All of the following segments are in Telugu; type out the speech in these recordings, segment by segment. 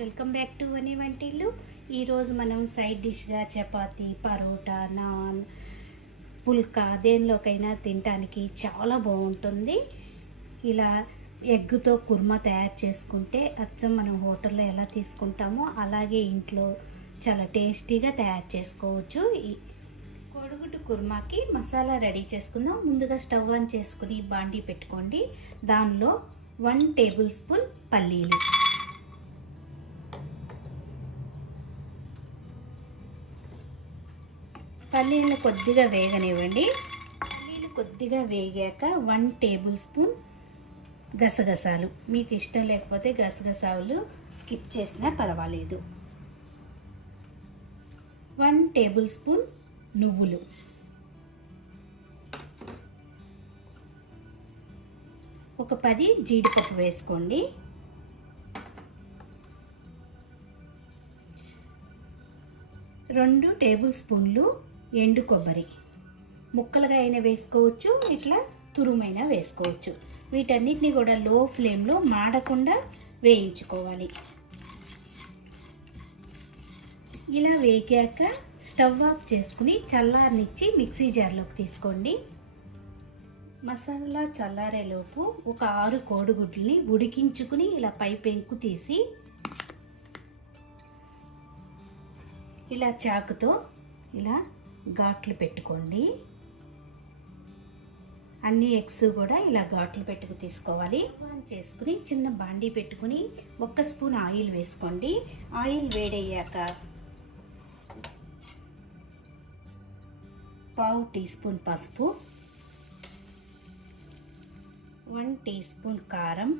వెల్కమ్ బ్యాక్ టు వని వంటిల్లు. ఈరోజు మనం సైడ్ డిష్గా చపాతీ, పరోటా, నాన్, పుల్కా దేనిలోకైనా తినడానికి చాలా బాగుంటుంది. ఇలా ఎగ్గుతో కుర్మా తయారు చేసుకుంటే అచ్చం మనం హోటల్లో ఎలా తీసుకుంటామో అలాగే ఇంట్లో చాలా టేస్టీగా తయారు చేసుకోవచ్చు. ఈ కోడిగుడ్డు కుర్మాకి మసాలా రెడీ చేసుకుందాం. ముందుగా స్టవ్ ఆన్ చేసుకుని బాండీ పెట్టుకోండి. దానిలో 1 టేబుల్ స్పూన్ పల్లీలు, పల్లీలు కొద్దిగా వేగనివ్వండి. పల్లీలు కొద్దిగా వేగాక 1 టేబుల్ స్పూన్ గసగసాలు, మీకు ఇష్టం లేకపోతే గసగసాలు స్కిప్ చేసినా పర్వాలేదు. 1 టేబుల్ స్పూన్ నువ్వులు, ఒక 10 జీడిపప్పు వేసుకోండి. 2 టేబుల్ స్పూన్లు ఎండు కొబ్బరి, ముక్కలుగా అయినా వేసుకోవచ్చు, ఇట్లా తురుమైనా వేసుకోవచ్చు. వీటన్నిటిని కూడా లో ఫ్లేమ్లో మాడకుండా వేయించుకోవాలి. ఇలా వేగాక స్టవ్ ఆఫ్ చేసుకుని చల్లారనిచ్చి మిక్సీ జార్లోకి తీసుకోండి. మసాలా చల్లారేలోపు ఒక 6 కోడిగుడ్లని ఉడికించుకుని ఇలా పై పెంకు తీసి ఇలా చాకుతో ఇలా ఘాట్లు పెట్టుకోండి. అన్ని ఎగ్స్ కూడా ఇలా ఘాట్లు పెట్టుకు తీసుకోవాలి. ఆన్ చేసుకుని చిన్న బాండీ పెట్టుకుని 1 స్పూన్ ఆయిల్ వేసుకోండి. ఆయిల్ వేడయ్యాక 1/2 టీ స్పూన్ పసుపు, 1 టీ స్పూన్ కారం,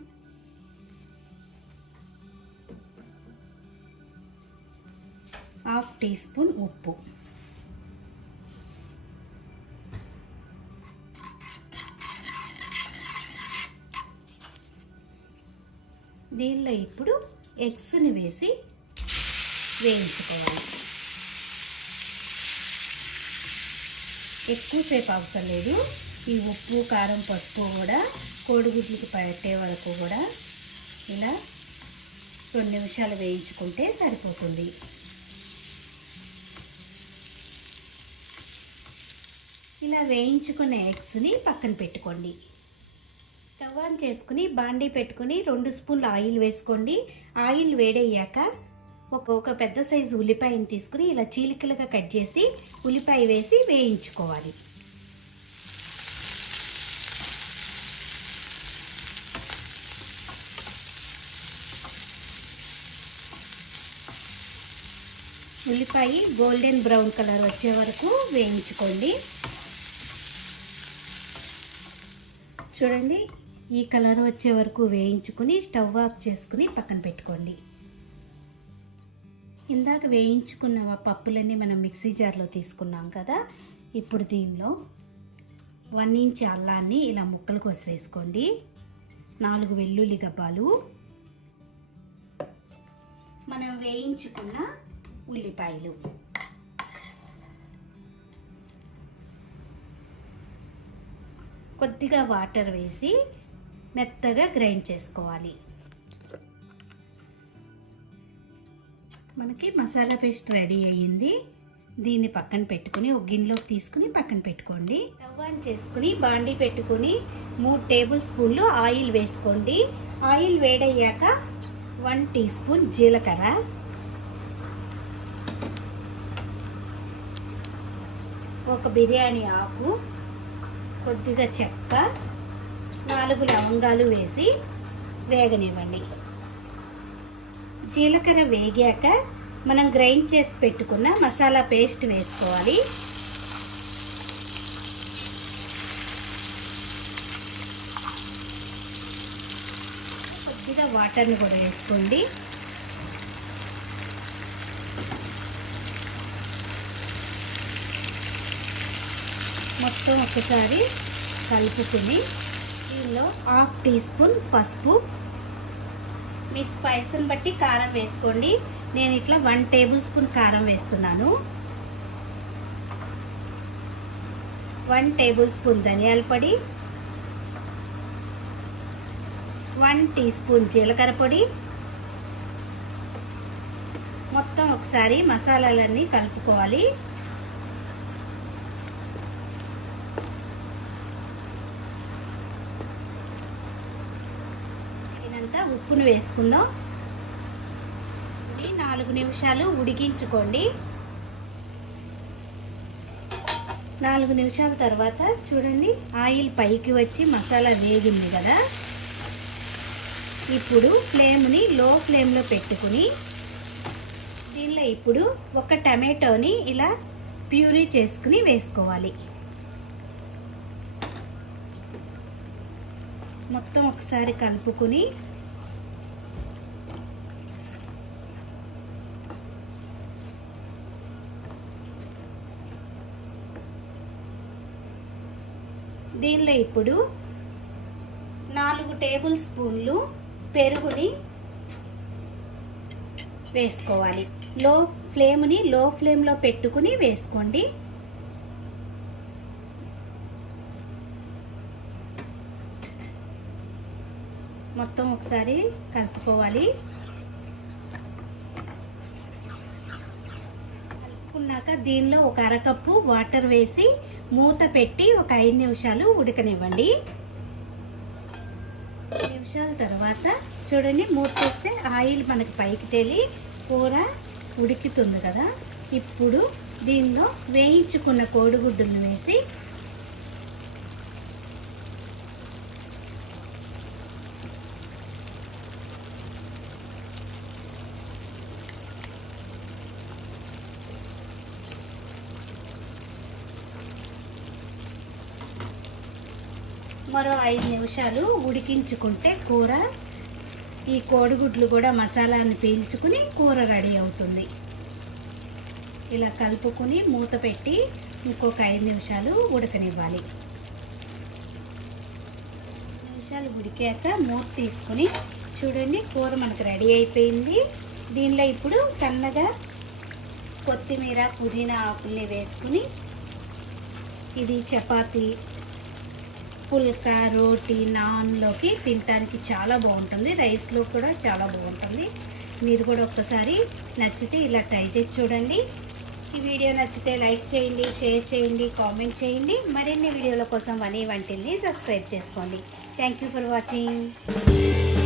1/2 టీ స్పూన్ ఉప్పు, దీనిలో ఇప్పుడు ఎగ్స్ని వేసి వేయించుకోవాలి. ఎక్కువసేపు అవసరం లేదు. ఈ ఉప్పు, కారం, పసుపు కూడా కోడిగుడ్లకి పట్టే వరకు కూడా ఇలా 2 నిమిషాలు వేయించుకుంటే సరిపోతుంది. ఇలా వేయించుకున్న ఎగ్స్ని పక్కన పెట్టుకోండి. స్టవ్ ఆన్ చేసుకుని బాండీ పెట్టుకుని 2 స్పూన్ల ఆయిల్ వేసుకోండి. ఆయిల్ వేడయ్యాక ఒక పెద్ద సైజు ఉల్లిపాయని తీసుకుని ఇలా చీలికలుగా కట్ చేసి ఉల్లిపాయ వేసి వేయించుకోవాలి. ఉల్లిపాయ గోల్డెన్ బ్రౌన్ కలర్ వచ్చే వరకు వేయించుకోండి. చూడండి, ఈ కలర్ వచ్చే వరకు వేయించుకుని స్టవ్ ఆఫ్ చేసుకుని పక్కన పెట్టుకోండి. ఇందాక వేయించుకున్న పప్పులన్నీ మనం మిక్సీ జార్లో తీసుకున్నాం కదా. ఇప్పుడు దీనిలో 1 ఇంచ్ అల్లాన్ని ఇలా ముక్కలు కోసి వేసుకోండి. 4 వెల్లుల్లి గబ్బాలు, మనం వేయించుకున్న ఉల్లిపాయలు, కొద్దిగా వాటర్ వేసి మెత్తగా గ్రైండ్ చేసుకోవాలి. మనకి మసాలా పేస్ట్ రెడీ అయ్యింది. దీన్ని పక్కన పెట్టుకుని ఒక గిన్నెలోకి తీసుకుని పక్కన పెట్టుకోండి. స్టవ్ ఆన్ చేసుకుని బాండీ పెట్టుకుని 3 టేబుల్ స్పూన్లు ఆయిల్ వేసుకోండి. ఆయిల్ వేడయ్యాక 1 టీ స్పూన్ జీలకర్ర, 1 బిర్యానీ ఆకు, కొద్దిగా చెక్క, 4 లవంగాలు వేసి వేగనివ్వండి. జీలకర్ర వేగాక మనం గ్రైండ్ చేసి పెట్టుకున్న మసాలా పేస్ట్ వేసుకోవాలి. కొద్దిగా వాటర్ని కూడా వేసుకోండి. మొత్తం ఒకసారి కలుపుకుని దీనిలో 1/2 టీ స్పూన్ పసుపు, మీ స్పైస్ని బట్టి కారం వేసుకోండి. నేను ఇట్లా 1 టేబుల్ స్పూన్ కారం వేస్తున్నాను. 1 టేబుల్ స్పూన్ ధనియాల పొడి, 1 టీ స్పూన్ జీలకర్ర పొడి, మొత్తం ఒకసారి మసాలాలన్నీ కలుపుకోవాలి. తగినంత ఉప్పును వేసుకుందాం. ఇది 4 నిమిషాలు ఉడికించుకోండి. 4 నిమిషాల తర్వాత చూడండి, ఆయిల్ పైకి వచ్చి మసాలా వేగింది కదా. ఇప్పుడు ఫ్లేమ్ని లో ఫ్లేమ్లో పెట్టుకుని దీనిలో ఇప్పుడు ఒక టమాటోని ఇలా ప్యూరీ చేసుకుని వేసుకోవాలి. మొత్తం ఒకసారి కలుపుకుని దీనిలో ఇప్పుడు 4 టేబుల్ స్పూన్లు పెరుగుని వేసుకోవాలి. లో ఫ్లేమ్లో పెట్టుకుని వేసుకోండి. మొత్తం ఒకసారి కలుపుకోవాలి. కలుపుకున్నాక దీనిలో ఒక అరకప్పు వాటర్ వేసి మూత పెట్టి ఒక 5 నిమిషాలు ఉడకనివ్వండి. 5 నిమిషాల తర్వాత చూడండి, మూత వేస్తే ఆయిల్ మనకి పైకి తేలి కూర ఉడుకుతుంది కదా. ఇప్పుడు దీనిలో వేయించుకున్న కోడిగుడ్డును వేసి మరో 5 నిమిషాలు ఉడికించుకుంటే కూర, ఈ కోడిగుడ్లు కూడా మసాలాను పీల్చుకుని కూర రెడీ అవుతుంది. ఇలా కలుపుకొని మూత పెట్టి ఇంకొక 5 నిమిషాలు ఉడకనివ్వాలి. 5 నిమిషాలు ఉడికాక మూత తీసుకుని చూడండి, కూర మనకు రెడీ అయిపోయింది. దీనిలో ఇప్పుడు సన్నగా కొత్తిమీర, పుదీనా ఆకుల్ని వేసుకుని ఇది చపాతీ, పుల్కా, రోటీ, నాన్లోకి తినడానికి చాలా బాగుంటుంది. రైస్లో కూడా చాలా బాగుంటుంది. మీరు కూడా ఒక్కసారి నచ్చితే ఇలా ట్రై చేసి చూడండి. ఈ వీడియో నచ్చితే లైక్ చేయండి, షేర్ చేయండి, కామెంట్ చేయండి. మరిన్ని వీడియోల కోసం వని వంటిల్ని సబ్స్క్రైబ్ చేసుకోండి. Thank you for watching.